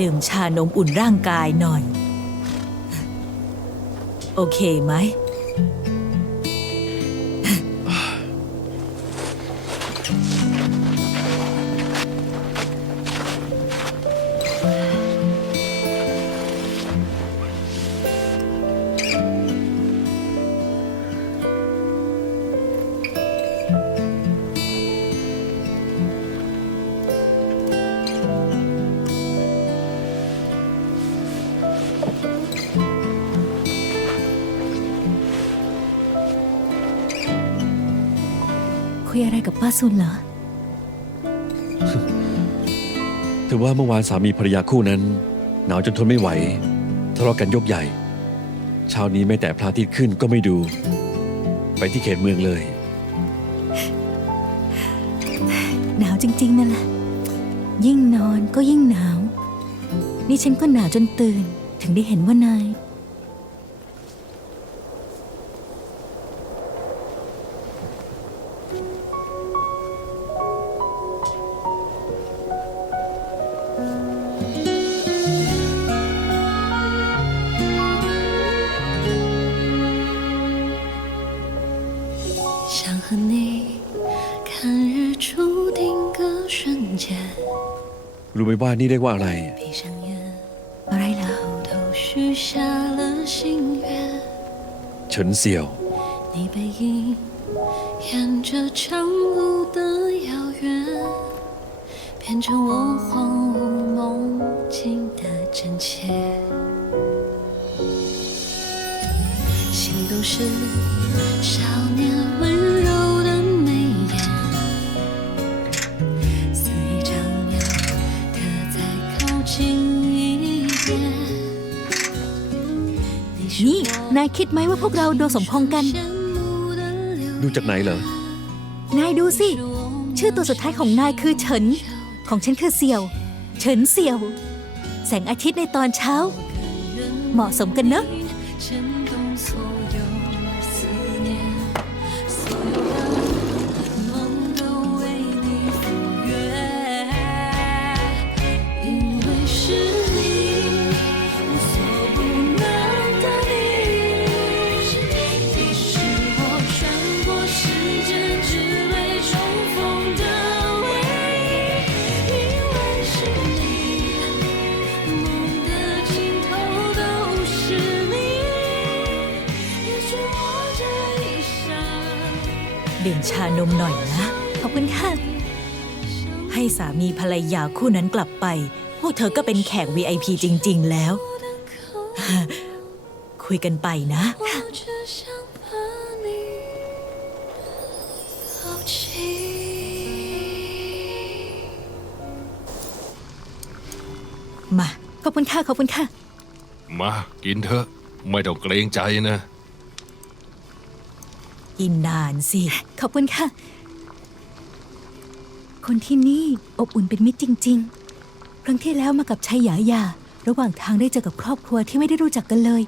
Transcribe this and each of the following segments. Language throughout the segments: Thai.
ดื่มชานมอุ่นร่างกายหน่อย โอเคไหม คุยอะไรกับป้าซุนเหรอ ถือว่าเมื่อวานสามีภรรยาคู่นั้น หนาวจนทนไม่ไหวทะเลาะกันยกใหญ่ เช้านี้แม้แต่พระอาทิตย์ขึ้นก็ไม่ดู ไปที่เขตเมืองเลย หนาวจริงๆนั่นแหละ ยิ่งนอนก็ยิ่งหนาว นี่ฉันก็หนาวจนตื่น ถึงได้เห็นว่านาย 和你看日出定格瞬间， รู้ไหมว่านี่เรียกว่าอะไร 闭上眼， อะไรเหรอ 偷许下了心愿。 เฉินเสี่ยว 你背影沿着长路的遥远，变成我荒芜梦境的真切。心都是少年温柔 นายคิดไหมว่าพวกเราดวงสมพงกัน ดูจากไหนเหรอ นายดูสิ ชื่อตัวสุดท้ายของนายคือเฉิน ของฉันคือเสี่ยว เฉินเสี่ยว แสงอาทิตย์ในตอนเช้า เหมาะสมกันเนอะ ลี่ยนชานมหน่อยนะ ขอบคุณค่ะ ให้สามีภรรยาคู่นั้นกลับไป พวกเธอก็เป็นแขก VIP จริง ๆ แล้ว คุยกันไปนะ มา ขอบคุณค่ะ ขอบคุณค่ะ มากินเถอะ ไม่ต้องเกรงใจนะ กินนานสิ ขอบคุณค่ะ คนที่นี่อบอุ่นเป็นมิตรจริง ๆ ครั้งที่แล้วมากับชายหยายา ระหว่างทางได้เจอกับครอบครัวที่ไม่ได้รู้จักกันเลย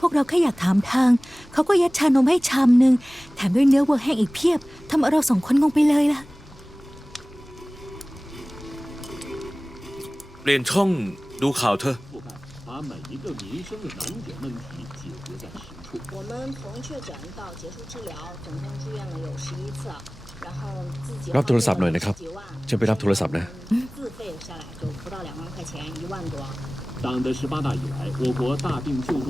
พวกเราแค่อยากถามทาง เขาก็ยัดชานมให้ชามหนึ่งแถมด้วยเนื้อวัวแห้งอีกเพียบทำเอาเราสองคนงงไปเลยล่ะ เปลี่ยนช่องดูข่าวเธอะ 覆盖，把每一个民生的难点问题解决在实处。 我们从确诊到结束治疗，总共住院了有十一次，然后自己 รับโทรศัพท์หน่อยนะครับ 几万， ฉันไปรับโทรศัพท์นะ 自费下来就不到两万块钱，一万多。党的十八大以来，我国大病救助。